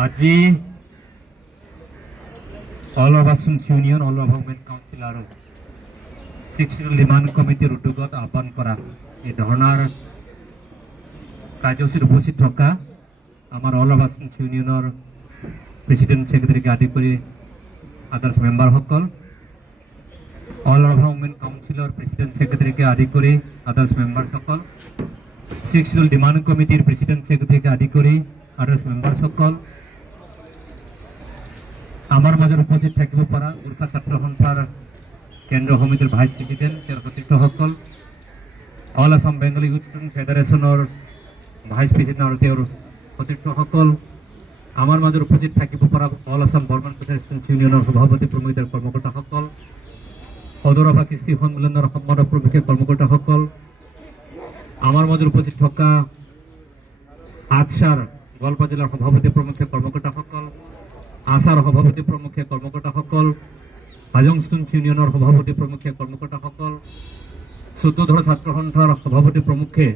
আজি all over Assam union all over women council আৰু sexual demand কমিটিৰ উদ্যোগত আহ্বান কৰা এই ধৰ্ণাৰ কাৰ্যসূচীত উপস্থিত থকা আমাৰ অল অভাৰ আছাম ইউনিয়নৰ প্ৰেচিডেণ্ট ছেক্ৰেটাৰীকে আদি কৰি আদাৰ্ছ মেম্বাৰসকল, অল অভাৰ উমেন কাউন্সিলৰ প্ৰেচিডেণ্ট ছেক্ৰেটাৰীকে আদি কৰি আদাৰ্ছ মেম্বাৰসকল, সেক্সুৱেল ডিমাণ্ড কমিটিৰ প্ৰেচিডেণ্ট ছেক্ৰেটাৰীকে আদি কৰি আদাৰ্ছ মেম্বাৰসকল, আমাৰ মাজত উপস্থিত থাকিব পৰা গোৰ্খা ছাত্ৰ সন্থাৰ কেন্দ্ৰীয় সমিতিৰ ভাইচ প্ৰেচিডেণ্ট তেওঁৰ সতীৰ্থসকল, all Assam Bengali youth student ফেডাৰেশ্যনৰ ভাইচ প্ৰেচিডেণ্ট আৰু তেওঁৰ সতীৰ্থসকল, আমাৰ মাজত উপস্থিত থাকিব পৰা অল আছাম বৰ্মান ফেডাৰেশ্যন ইউনিয়নৰ সভাপতি প্ৰমুখ কৰ্মকৰ্তাসকল, সদৰভা কৃষ্টি সন্মিলনৰ সম্পাদক প্ৰমুখ কৰ্মকৰ্তাসকল, আমাৰ মাজত উপস্থিত থকা আটছাৰ গোৱালপাৰা জিলাৰ সভাপতি প্ৰমুখ কৰ্মকৰ্তাসকল, আছাৰ সভাপতি প্ৰমুখ কৰ্মকৰ্তাসকল, হাজংষ্টুন ইউনিয়নৰ সভাপতি প্ৰমুখ কৰ্মকৰ্তাসকল, চৌদ্দধৰ ছাত্ৰ সন্থাৰ সভাপতি প্ৰমুখে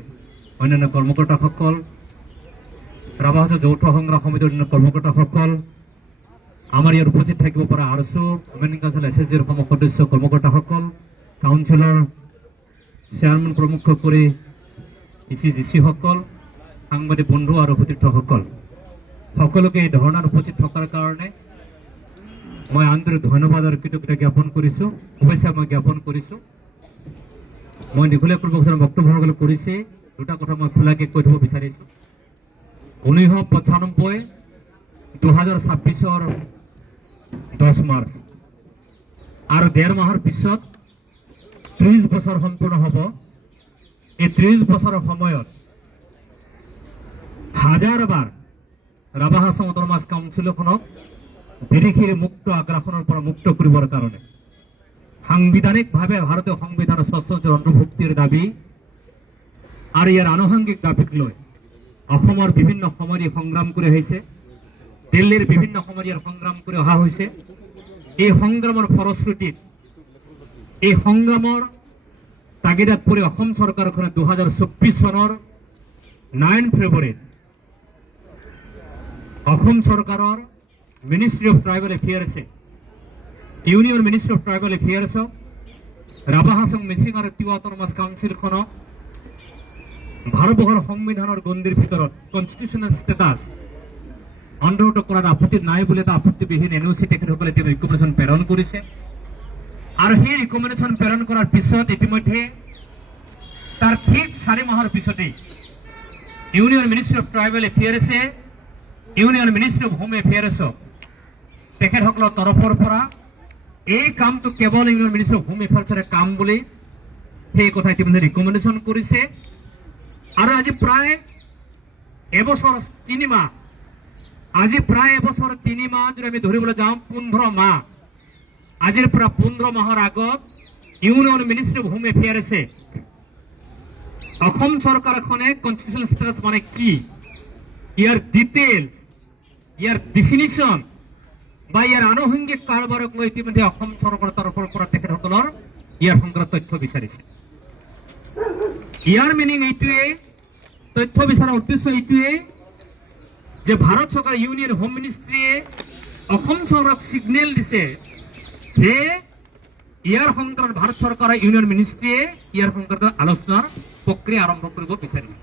অন্যান্য কৰ্মকৰ্তাসকল, ৰাভাহাজৰ যৌথ সংগ্ৰাম সমিতিৰ অন্যান্য কৰ্মকৰ্তাসকল, আমাৰ ইয়াত উপস্থিত থাকিব পৰা আৰচু উমেন কাউন্সিল SSGৰ সদস্য কৰ্মকৰ্তাসকল, কাউন্সিলৰ চেয়াৰমেন প্ৰমুখ কৰি ECGC-সকল, সাংবাদিক বন্ধু আৰু সতীৰ্থসকল, সকলোকে এই ধৰ্ণাত উপস্থিত থকাৰ কাৰণে মই আন্তৰিক ধন্যবাদ আৰু কৃতজ্ঞতা জ্ঞাপন কৰিছোঁ, শুভেচ্ছা মই জ্ঞাপন কৰিছোঁ। মই দীঘলীয়া পূৰ্বকচনৰ বক্তব্যসকলে কৰিছে, দুটা কথা মই খোলাকৈ কৈ থ'ব বিচাৰিছোঁ। 1995 2026 10 মাৰ্চ আৰু 1.5 মাহৰ পিছত 30 বছৰ সম্পূৰ্ণ হ'ব। এই 30 বছৰৰ সময়ত হাজাৰবাৰ ৰাভাহা আছাম অট'নমাছ কাউন্সিলখনক বিদেশীৰ মুক্ত আগ্ৰাসনৰ পৰা মুক্ত কৰিবৰ কাৰণে সাংবিধানিকভাৱে ভাৰতীয় সংবিধানৰ ৬৬ অন্তৰ্ভুক্তিৰ দাবী আৰু ইয়াৰ আনুষংগিক দাবীক লৈ অসমৰ বিভিন্ন সময়ত সংগ্ৰাম কৰি আহিছে, দিল্লীৰ বিভিন্ন সময়ত ইয়াৰ সংগ্ৰাম কৰি অহা হৈছে। এই সংগ্ৰামৰ ফলশ্ৰুতিত এই সংগ্ৰামৰ তাগিদাত পৰি অসম চৰকাৰখনে 2024 চনৰ 9 ফেব্ৰুৱাৰীত অসম চৰকাৰৰ মিনিষ্ট্ৰী অফ ট্ৰাইবেল এফেয়াৰ্ছে ইউনিয়ন মিনিষ্ট্ৰী অফ ট্ৰাইবেল এফেয়াৰ্ছক ৰাভাহা আছাম মিচিং আৰু তিৱা অট'নমাছ কাউন্সিলখনক ভাৰতবৰ্ষৰ সংবিধানৰ গণ্ডিৰ ভিতৰত কনষ্টিটিউচনেল ষ্টেটাছ অন্তৰ্ভুক্ত কৰাত আপত্তি নাই বুলি এটা আপত্তিবিহীন NOC তেখেতসকলে এতিয়া ৰিকমেণ্ডেশ্যন প্ৰেৰণ কৰিছে। আৰু সেই ৰিকমেণ্ডেশ্যন প্ৰেৰণ কৰাৰ পিছত ইতিমধ্যে তাৰ ঠিক 4 মাহৰ পিছতেই ইউনিয়ন মিনিষ্ট্ৰী অফ ট্ৰাইবেল এফেয়াৰ্ছে ইউনিয়ন মিনিষ্ট্ৰী অফ হোম এফেয়াৰ্ছক তেখেতসকলৰ তৰফৰ পৰা এই কামটো কেৱল ইউনিয়ন মিনিষ্ট্ৰী অফ হোম এফেয়াৰ্ছৰে কাম বুলি সেই কথা ইতিমধ্যে ৰিকমেণ্ডেশ্যন কৰিছে। আৰু আজি প্ৰায় এবছৰ 3 মাহ যদি আমি ধৰিবলৈ যাওঁ 15 মাহ, আজিৰ পৰা 15 মাহৰ আগত ইউনিয়ন মিনিষ্ট্ৰী অফ হোম এফেয়াৰ্ছে অসম চৰকাৰখনে কনষ্টিটিউচনেল ষ্টেটাছ মানে কি, ইয়াৰ ডিটেইল, ইয়াৰ ডিফিনিশ্যন বা ইয়াৰ আনুষংগিক কাৰবাৰক লৈ ইতিমধ্যে অসম চৰকাৰৰ তৰফৰ পৰা তেখেতসকলৰ ইয়াৰ সংক্ৰান্ত তথ্য বিচাৰিছে। ইয়াৰ মিনিং এইটোৱে, তথ্য বিচৰাৰ উদ্দেশ্য এইটোৱে যে ভাৰত চৰকাৰ ইউনিয়ন হোম মিনিষ্ট্ৰীয়ে অসম চৰকাৰক ছিগনেল দিছে যে ইয়াৰ সংক্ৰান্ত ভাৰত চৰকাৰৰ ইউনিয়ন মিনিষ্ট্ৰীয়ে ইয়াৰ সংক্ৰান্ত আলোচনাৰ প্ৰক্ৰিয়া আৰম্ভ কৰিব বিচাৰিছে।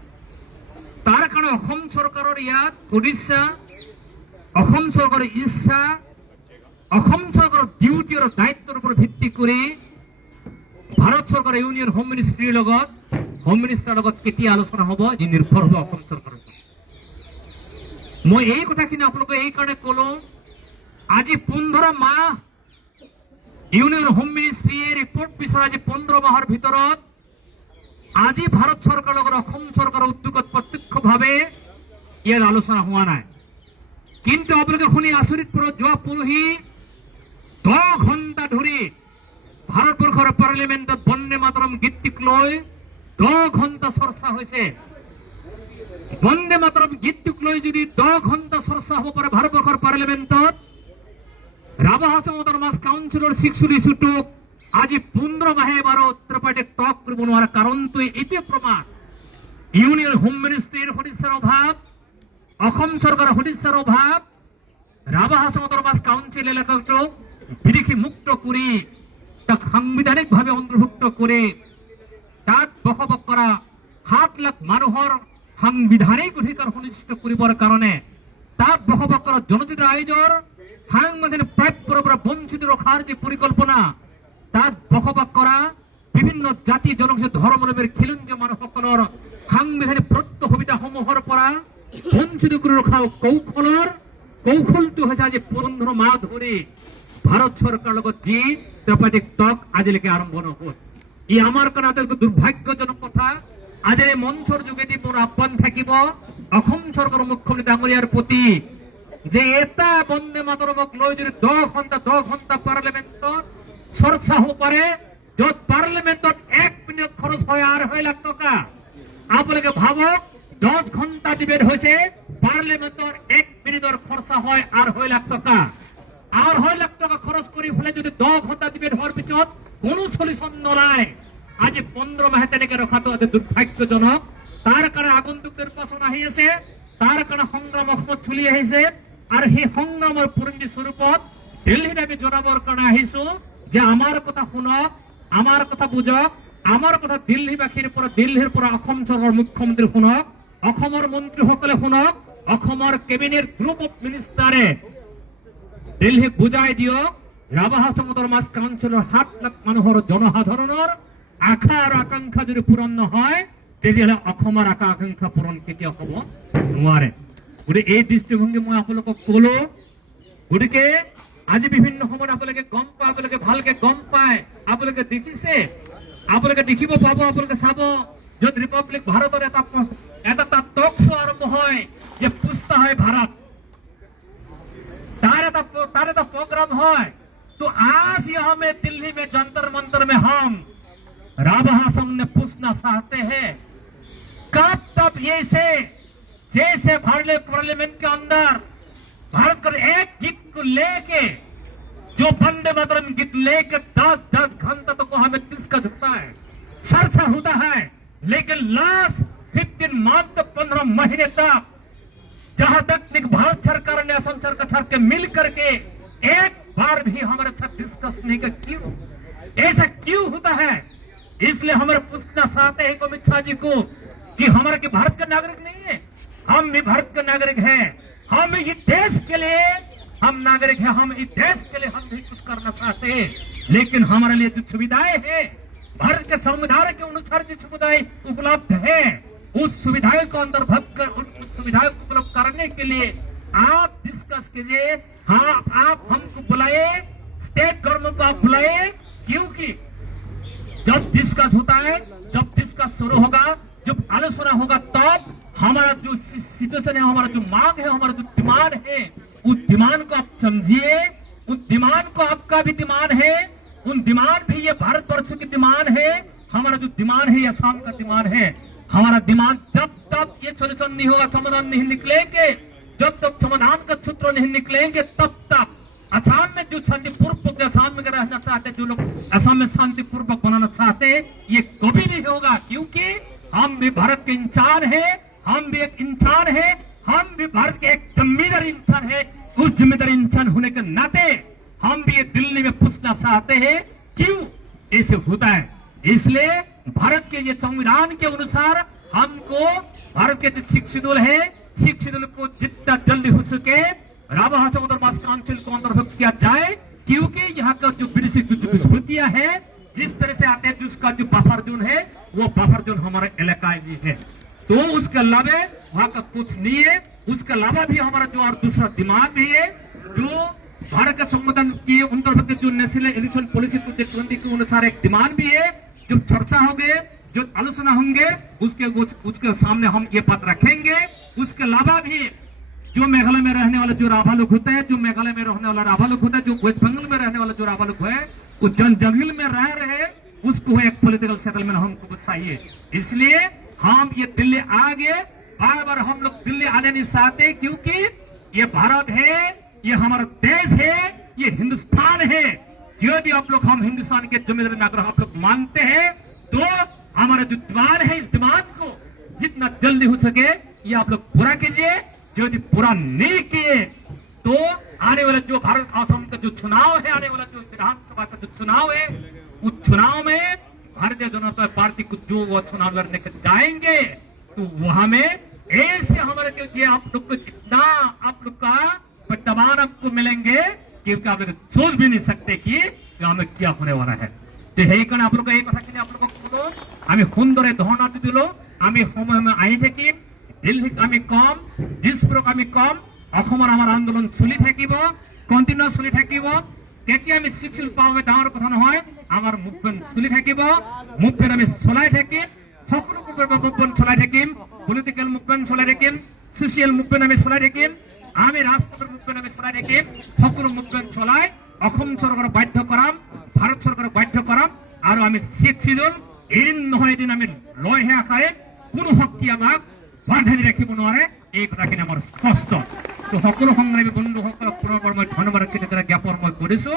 তাৰ কাৰণে অসম চৰকাৰৰ ইয়াত সদিচ্ছা, অসম চৰকাৰৰ ইচ্ছা, অসম চৰকাৰৰ ডিউটি আৰু দায়িত্বৰ ওপৰত ভিত্তি কৰি ভাৰত চৰকাৰৰ ইউনিয়ন হোম মিনিষ্ট্ৰীৰ লগত কেতিয়া আলোচনা হ'ব যি নিৰ্ভৰ হ'ব অসম চৰকাৰৰ। মই এই কথাখিনি আপোনালোকে এই কাৰণে ক'লো, আজি 15 মাহ ইউনিয়ন হোম মিনিষ্ট্ৰীয়ে ৰিপৰ্ট বিচৰা, আজি 15 মাহৰ ভিতৰত আজি ভাৰত চৰকাৰৰ লগত অসম চৰকাৰৰ উদ্যোগত প্ৰত্যক্ষভাৱে ইয়াৰ আলোচনা হোৱা নাই। কিন্তু আপোনালোকে শুনি আচৰিত পৰক, যোৱা পৰহি 10 ঘণ্টা ধৰি ভাৰতবৰ্ষৰ পাৰ্লিমেণ্টত বন্দে মাতৰম গীতটিক লৈ 10 ঘণ্টা চৰ্চা হৈছে। বন্দে মাতৰম গীতটোক লৈ যদি 10 ঘণ্টা চৰ্চা হ'ব পাৰে ভাৰতবৰ্ষৰ পাৰ্লিমেণ্টত, ৰাভাহা আছাম অট'নমাছ কাউন্সিলৰ ছিক্সুৱেল ইছ্যুটোক আজি 15 মাহে বাৰো উত্তৰ প্ৰদেশ টক কৰিব নোৱাৰা কাৰণটো এইটোৱে প্ৰমাণ, ইউনিয়ন হোম মিনিষ্ট্ৰীৰ সদিচ্ছাৰ অভাৱ, অসম চৰকাৰৰ সদিচ্ছাৰ অভাৱ, ৰাবাহা সমতৰমাস কাউন্সিল এলাকাটো বিদেশী মুক্ত কৰে তাক সাংবিধানিকভাৱে অন্তৰ্ভুক্ত কৰে তাত বসবাস কৰা 7 লাখ মানুহৰ সাংবিধানিক অধিকাৰ সুনিশ্চিত কৰিবৰ কাৰণে তাত বসবাস কৰা জনজাতি ৰাইজৰ সাংবিধানিক প্ৰাপ্যৰ পৰা বঞ্চিত ৰখাৰ যে পৰিকল্পনা তাত বসবাস কৰা বিভিন্ন জাতি জনগোষ্ঠী ধৰ্মাৱলম্বীৰ খিলঞ্জীয়া মানুহসকলৰ সাংবিধানিক প্ৰত্য সুবিধাসমূহৰ পৰা বঞ্চিত কৰি ৰখাৰ কৌশলটো হৈছে আজি 15 মাহ ধৰি ভাৰত চৰকাৰৰ লগত যি ত্ৰিপাক্ষিক তক আজিলৈকে আৰম্ভ নহল। ই আমাৰ কাৰণে আটাইতকৈ দুৰ্ভাগ্যজনক কথা। আজি এই মঞ্চৰ যোগেদি মোৰ আহ্বান থাকিব অসম চৰকাৰৰ মুখ্যমন্ত্ৰী ডাঙৰীয়াৰ প্ৰতি যে এটা বন্দে মাতৰমক লৈ যদি 10 ঘণ্টা পাৰ্লিমেণ্টত চৰ্চা হ'ব পাৰে, য'ত পাৰ্লিমেণ্টত 1 মিনিট খৰচ হয় 2.5 লাখ টকা। আপোনালোকে ভাবক 10 ঘণ্টা ডিবেট হৈছে, পাৰ্লিমেণ্টৰ 1 মিনিটৰ খৰচা হয় 2.5 লাখ টকা। 2.5 লাখ টকা খৰচ কৰি ফেলে যদি 10 ঘণ্টা ডিবেট হোৱাৰ পিছত কোনো সলিউশন নলয়, আজি 15 মাহে তেনেকে ৰখাটো অতি দুৰ্ভাগ্যজনক। তাৰ কাৰণে আগন্তুক নিৰ্বাচন আহি আছে, তাৰ কাৰণে সংগ্ৰাম অসমত চলি আহিছে আৰু সেই সংগ্ৰামৰ পৰিণতি স্বৰূপত দিল্লীত আমি জনাবৰ কাৰণে আহিছো যে আমাৰ কথা শুনক, আমাৰ কথা বুজক, আমাৰ কথা দিল্লীৰ পৰা অসম চৰকাৰৰ মুখ্যমন্ত্ৰী শুনক, অসমৰ মন্ত্ৰীসকলে শুনক, অসমৰ কেবিনেট গ্ৰুপ অফ মিনিষ্টাৰে দিল্লীক বুজাই দিয়ক ৰাবাহা সমতৰমাস কাউন্সিলৰ 7 লাখ মানুহৰ জনসাধাৰণৰ আশা আৰু আকাংক্ষা যদি পূৰণ নহয় তেতিয়াহ'লে অসমৰ আশা আকাংক্ষা পূৰণ কেতিয়াও হ'ব নোৱাৰে। গতিকে এই দৃষ্টিভংগী মই আপোনালোকক ক'লো। গতিকে আজি বিভিন্ন সময়ত আপোনালোকে গম পায়, আপোনালোকে ভালকে গম পায়, আপোনালোকে দেখিছে, আপোনালোকে দেখিব পাব, আপোনালোকে চাব য'ত ৰিপাব্লিক ভাৰতৰ এটা টক শ্ব' আৰম্ভ হয় যে পুছতা হয় ভাৰত, तार प्रोग्राम है। तो आज यहाँ में दिल्ली में जंतर मंतर में हम राबाहा संघ ने पूछना चाहते हैं कब तब जैसे पार्लियामेंट के अंदर भारत का एक गीत को लेके जो वंदे मातरम गीत लेके 10 घंटा तक तो हमें डिस्कस होता है, चर्चा होता है, लेकिन लास्ट 15 मंथ 15 महीने तक जहां तक भारत सरकार ने असम सरकार के मिल करके एक बार भी हमारे साथ डिस्कस नहीं कर, क्यों ऐसा क्यों होता है? इसलिए हमारे पूछना चाहते हैं अमित शाह जी को कि हमारे के भारत का नागरिक नहीं है, हम भी भारत का नागरिक हैं, हम इस देश के लिए हम नागरिक हैं, हम इस देश के लिए हम भी कुछ करना चाहते हैं, लेकिन हमारे लिए जो सुविधाएं हैं भारत के संविधान के अनुसार जो सुविधाएं उपलब्ध है उस सुविधाओं को अंतर्भुक्त कर उन सुविधाओं को उपलब्ध करने के लिए आप डिस्कस कीजिए। हाँ, आप हमको बुलाए, स्टेट गवर्नमेंट को आप बुलाए, क्योंकि जब डिस्कस होता है, जब डिस्कस शुरू होगा, जब आलोचना होगा, तब हमारा जो सिचुएशन है, हमारा जो मांग है, हमारा जो डिमांड है, उस डिमांड को आप समझिए। उस डिमांड को आपका भी डिमांड है, उन डिमांड भी ये भारतवर्ष की डिमांड है, हमारा जो डिमांड है असम का डिमांड है। हमारा दिमाग जब तक ये सोल्यूशन नहीं होगा, समाधान नहीं निकलेंगे, जब तक समाधान का सूत्र नहीं निकलेंगे, तब तक असम में जो शांतिपूर्वक असम में रहना चाहते हैं, जो लोग असम में शांतिपूर्वक बनाना चाहते हैं, ये कभी नहीं होगा, क्योंकि हम भी भारत के इंसान हैं, हम भी एक इंसान हैं, हम भी भारत के एक जिम्मेदार इंसान है। उस जिम्मेदार इंसान होने के नाते हम भी ये दिल्ली में पूछना चाहते हैं क्यों ऐसे होता है। इसलिए भारत के ये संविधान के अनुसार हमको भारत के जो सिख शेड्यूल है, सिख शेड्यूल को जितना जल्दी हो सके राबाहा समतरमास काउंसिल को अंतर्भुक्त किया जाए, क्योंकि यहाँ का जो विदेशी विस्मृतियां है जिस तरह से आते हैं, जिसका जो बफर जोन है वो बफर जोन हमारे इलाका में है, तो उसके अलावा वहाँ का कुछ नहीं है। उसके अलावा भी हमारा जो और दूसरा दिमाग भी है, जो भारत के संविधान के अंतर्गत जो नेशनल इलेक्शन पॉलिसी 2020 के अनुसार एक डिमांड भी है, जो चर्चा होंगे, जो आलोचना होंगे, उसके सामने हम ये बात रखेंगे। उसके अलावा भी जो मेघालय में रहने वाले जो राभा लोग होते हैं, जो मेघालय में रहने वाला राभा लोग होता है, जो वेस्ट बंगाल में रहने वाला जो राभा लोग है, वो जंगल में रह रहे, उसको एक पॉलिटिकल सेटलमेंट हमको चाहिए। इसलिए हम ये दिल्ली आ गए, बार बार हम लोग दिल्ली आने नहीं चाहते, क्योंकि ये भारत है, ये हमारा देश है, ये हिंदुस्तान है। यदि आप लोग हम हिंदुस्तान के जिम्मेदार नागरिक आप लोग मानते हैं, तो हमारा जो डिमांड है, इस डिमांड को जितना जल्दी हो सके ये आप लोग पूरा कीजिए। यदि पूरा नहीं किए तो आने वाला जो भारत असम का जो चुनाव है, आने वाला जो विधानसभा का जो चुनाव है, उस चुनाव में भारतीय जनता पार्टी को जो वो चुनाव लड़ने के जाएंगे, तो वहां में ऐसे हमारे ये आप लोग को इतना आप लोग का प्रत्यावान आपको मिलेंगे क्योंकि आप लोग सोच भी नहीं सकते कि गांव में क्या होने वाला है। तो यही कारण आप लोग এই কথাখিনি আপোনালোকক কলো আমি সুন্দৰে ধৰ্ণাটো দিলো। আমি সময় আহি থাকিম, দিল্লীত আমি কম, দিছপুৰত আমি কম, অসমৰ আমাৰ আন্দোলন চলি থাকিব, কন্টিনিউ চলি থাকিব। কেতিয়া আমি চিক্সিল পাওঁগে ডাঙৰ কথা নহয়, আমাৰ মুভমেণ্ট চলি থাকিব, মুভমেণ্ট আমি চলাই থাকিম, সকলো মুভমেণ্ট চলাই থাকিম, পলিটিকেল মুভমেণ্ট চলাই থাকিম, সোশ্যাল মুভমেণ্ট আমি চলাই থাকিম, আমি ৰাজপথৰ মুভমেণ্ট আমি চলাই থাকিম। সকলো মুভমেণ্ট চলাই অসম চৰকাৰক বাধ্য কৰাম, ভাৰত চৰকাৰক বাধ্য কৰাম আৰু আমি চিক্সিজৰ এদিন নহয় এদিন আমি লৈহে আশাৰে কোনো শক্তি আমাক বান্ধি ৰাখিব নোৱাৰে, এই কথাখিনি আমাৰ স্পষ্ট। তো সকলো সংগ্ৰামী বন্ধুসকলক পুনৰবাৰ মই ধন্যবাদ জ্ঞাপন মই কৰিছো।